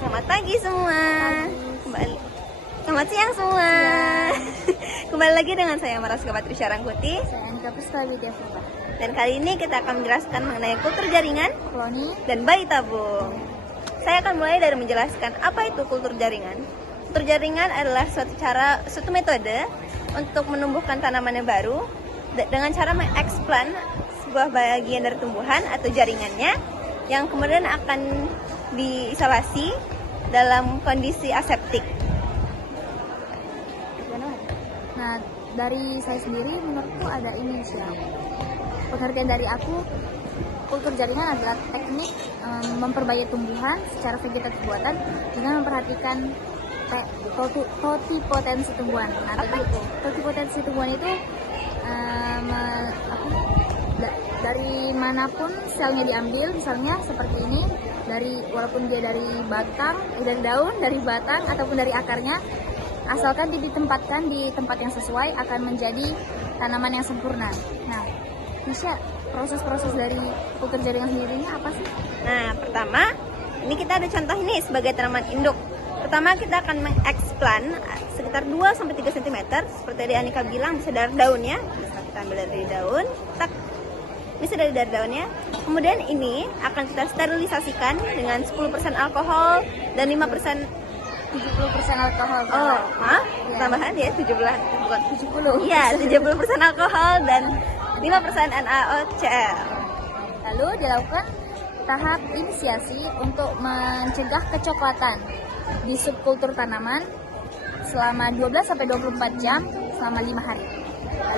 Selamat pagi semua. Kembali. Selamat siang semua. Kembali lagi dengan saya Maraska Patrisya Rangkuti. Saya Anka Pustawi Devita. Dan kali ini kita akan menjelaskan mengenai kultur jaringan, Cloning, dan bayi tabung. Saya akan mulai dari menjelaskan apa itu kultur jaringan. Kultur jaringan adalah suatu metode untuk menumbuhkan tanaman yang baru dengan cara mengeksplan sebuah bagian dari tumbuhan atau jaringannya yang kemudian akan diisolasi dalam kondisi aseptik. nah dari saya sendiri menurutku ada ini sih. Pengertian dari aku, kultur jaringan adalah teknik memperbaiki tumbuhan secara vegetatif buatan dengan memperhatikan totipotensi tumbuhan. Nah, totipotensi tumbuhan itu dari manapun selnya diambil, misalnya seperti ini, walaupun dia dari daun, dari batang ataupun dari akarnya, asalkan dia ditempatkan di tempat yang sesuai akan menjadi tanaman yang sempurna. Nah, Nisha, proses-proses dari kultur jaringan sendiri ini apa sih? Nah, pertama, ini kita ada contoh ini sebagai tanaman induk. Pertama kita akan mengeksplan sekitar 2-3 cm. Seperti tadi Anika bilang, bisa dari daunnya. Bisa kita ambil dari daun. Bisa dari daunnya. Kemudian ini akan kita sterilisasikan dengan 10% alkohol dan 5% 70% alkohol. Oh, maaf, ya. Tambahan ya, 17 bukan 70. Iya, 70% alkohol dan 5% NaOCl. Lalu dilakukan tahap inisiasi untuk mencegah kecoklatan di subkultur tanaman selama 12-24 jam selama 5 hari.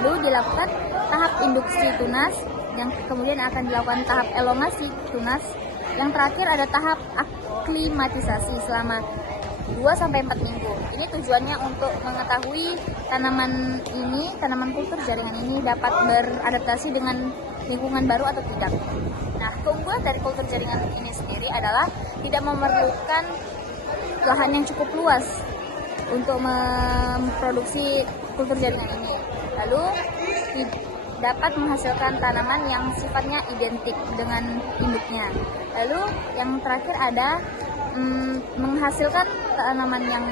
Lalu dilakukan tahap induksi tunas, yang kemudian akan dilakukan tahap elongasi tunas. Yang terakhir ada tahap aklimatisasi selama 2-4 minggu. Ini tujuannya untuk mengetahui tanaman kultur jaringan ini dapat beradaptasi dengan lingkungan baru atau tidak. Nah, keunggulan dari kultur jaringan ini sendiri adalah tidak memerlukan lahan yang cukup luas untuk memproduksi kultur jaringan ini. Lalu dapat menghasilkan tanaman yang sifatnya identik dengan induknya. Lalu yang terakhir ada menghasilkan tanaman yang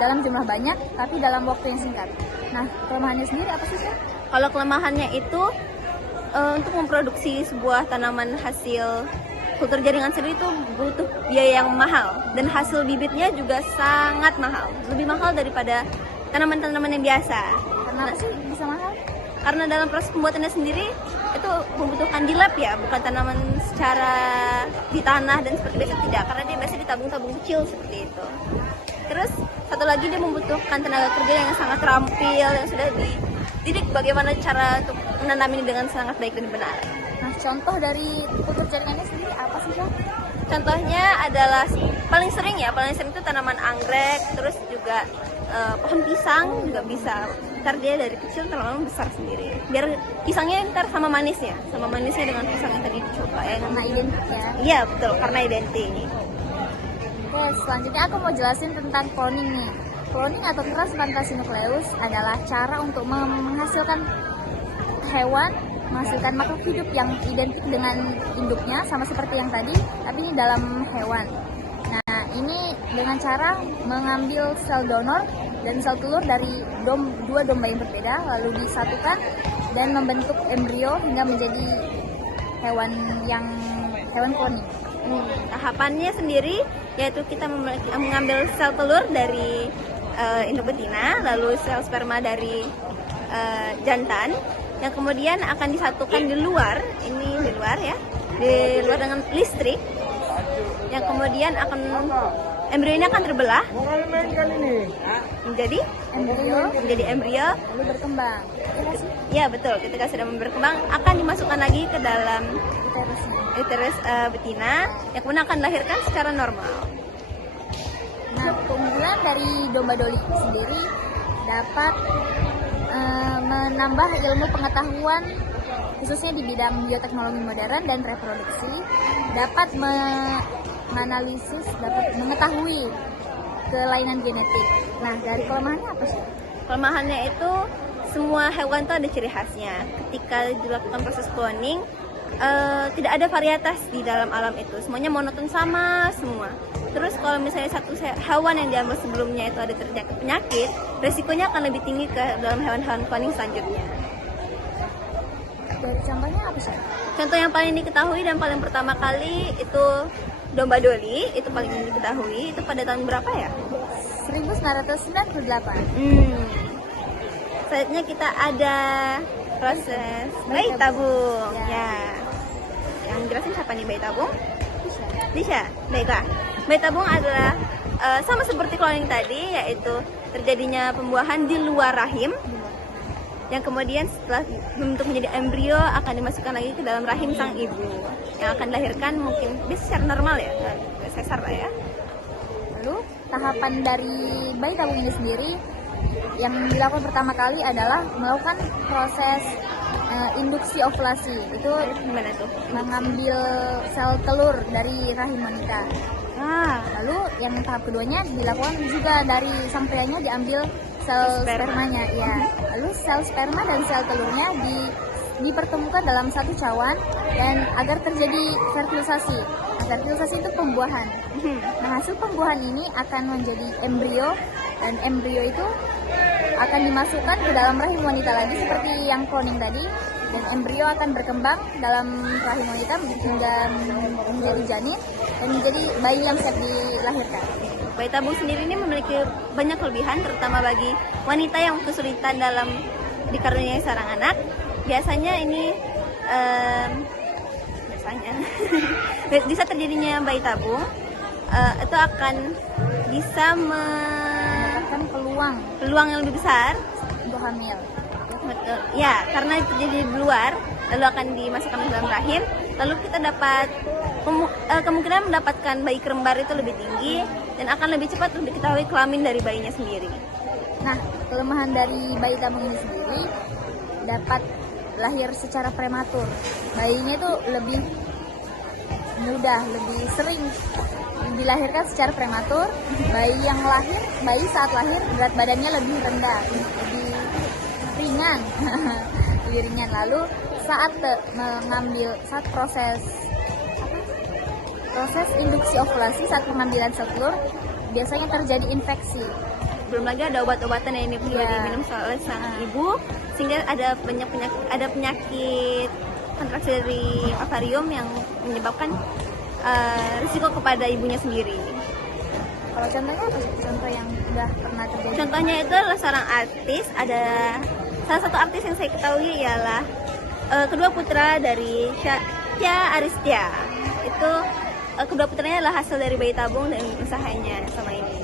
dalam jumlah banyak tapi dalam waktu yang singkat. Nah, kelemahannya sendiri apa sih, Chef? Kalau kelemahannya itu untuk memproduksi sebuah tanaman hasil kultur jaringan sendiri itu butuh biaya yang mahal dan hasil bibitnya juga sangat mahal, lebih mahal daripada tanaman-tanaman yang biasa. Kenapa sih bisa mahal? Karena dalam proses pembuatannya sendiri itu membutuhkan di lab ya, bukan tanaman secara di tanah dan seperti biasa, tidak, karena dia biasanya ditabung-tabung kecil seperti itu. Terus satu lagi dia membutuhkan tenaga kerja yang sangat terampil, yang sudah dididik bagaimana cara untuk menanam ini dengan sangat baik dan benar. Nah, contoh dari kultur jaringannya sendiri apa sih, Chef? Contohnya adalah paling sering itu tanaman anggrek, terus juga pohon pisang juga bisa. Ntar dia dari kecil terlalu besar sendiri. Biar pisangnya ntar sama manisnya dengan pisang yang tadi dicoba ya. Karena identik ya. Iya betul, karena identik. Oke, selanjutnya aku mau jelasin tentang cloning nih. Cloning atau transplantasi nukleus adalah cara untuk menghasilkan makhluk hidup yang identik dengan induknya, sama seperti yang tadi, tapi ini dalam hewan. Nah, ini dengan cara mengambil sel donor dan sel telur dari dua domba yang berbeda, lalu disatukan dan membentuk embrio hingga menjadi hewan cloning. Tahapannya sendiri yaitu kita mengambil sel telur dari induk betina, lalu sel sperma dari jantan, yang kemudian akan disatukan di luar dengan listrik, yang kemudian embrio ini akan terbelah menjadi embrio Lalu berkembang. Ya betul, ketika sudah berkembang akan dimasukkan lagi ke dalam uterus betina, yang kemudian akan dilahirkan secara normal. Nah, keunggulan dari domba doli sendiri dapat menambah ilmu pengetahuan khususnya di bidang bioteknologi modern dan reproduksi, dapat menganalisis, dapat mengetahui kelainan genetik. Nah, dari kelemahannya apa sih? Kelemahannya itu semua hewan itu ada ciri khasnya. Ketika dilakukan proses cloning, tidak ada varietas di dalam alam itu. Semuanya monoton sama semua. Terus kalau misalnya satu hewan yang diambil sebelumnya itu ada terjangkit penyakit, resikonya akan lebih tinggi ke dalam hewan-hewan cloning selanjutnya. Dari contohnya apa sih? Contoh yang paling diketahui dan paling pertama kali itu domba Dolly, itu paling diketahui. Itu pada tahun berapa ya? 1998. Selanjutnya kita ada proses bayi tabung. Ya. Yang jelasin siapa nih bayi tabung? Disha. Baiklah. Bayi tabung adalah sama seperti cloning tadi, yaitu terjadinya pembuahan di luar rahim, yang kemudian setelah membentuk menjadi embrio akan dimasukkan lagi ke dalam rahim sang ibu yang akan dilahirkan mungkin bisa secara normal ya, sesar lah ya. Lalu tahapan dari bayi tabung ini sendiri yang dilakukan pertama kali adalah melakukan proses induksi ovulasi. Itu Gimana tuh? mengambil sel telur dari rahim wanita. Lalu yang tahap keduanya dilakukan juga dari sang prianya diambil sel spermanya, ya. Lalu sel sperma dan sel telurnya dipertemukan dalam satu cawan dan agar terjadi fertilisasi. Nah, fertilisasi itu pembuahan. Nah, hasil pembuahan ini akan menjadi embrio dan embrio itu akan dimasukkan ke dalam rahim wanita lagi seperti yang cloning tadi, dan embrio akan berkembang dalam rahim wanita hingga menjadi janin dan menjadi bayi yang siap dilahirkan. Bayi tabung sendiri ini memiliki banyak kelebihan, terutama bagi wanita yang kesulitan dalam dikaruniai seorang anak. Biasanya ini bisa terjadinya bayi tabung itu akan bisa Mendapatkan peluang yang lebih besar untuk hamil. Betul. Ya, karena terjadi di luar, lalu akan dimasukkan ke dalam rahim, lalu kita dapat kemungkinan mendapatkan bayi kembar itu lebih tinggi dan akan lebih cepat untuk diketahui kelamin dari bayinya sendiri. Nah, kelemahan dari bayi tabung ini sendiri dapat lahir secara prematur. Bayinya itu lebih mudah, lebih sering dilahirkan secara prematur. Bayi saat lahir berat badannya lebih rendah, lebih ringan. Lebih ringan. Lalu saat proses induksi ovulasi, saat pengambilan sel telur biasanya terjadi infeksi. Belum lagi ada obat-obatan yang perlu diminum oleh sang ibu, sehingga ada penyakit kontraksi dari ovarium yang menyebabkan risiko kepada ibunya sendiri. Kalau contohnya apa sih? Contoh yang sudah pernah terjadi? Contohnya itu adalah seorang artis. Ada salah satu artis yang saya ketahui ialah kedua putra dari Tia Aristia. Itu kedua putranya adalah hasil dari bayi tabung dan usahanya sama ini.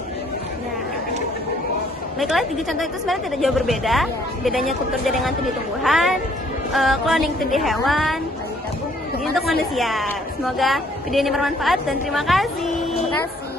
Nah, baiklah, tiga contoh itu sebenarnya tidak jauh berbeda. Bedanya kultur jaringan itu di tumbuhan, cloning itu di hewan, Bayi tabung untuk manusia. Semoga video ini bermanfaat dan terima kasih. Terima kasih.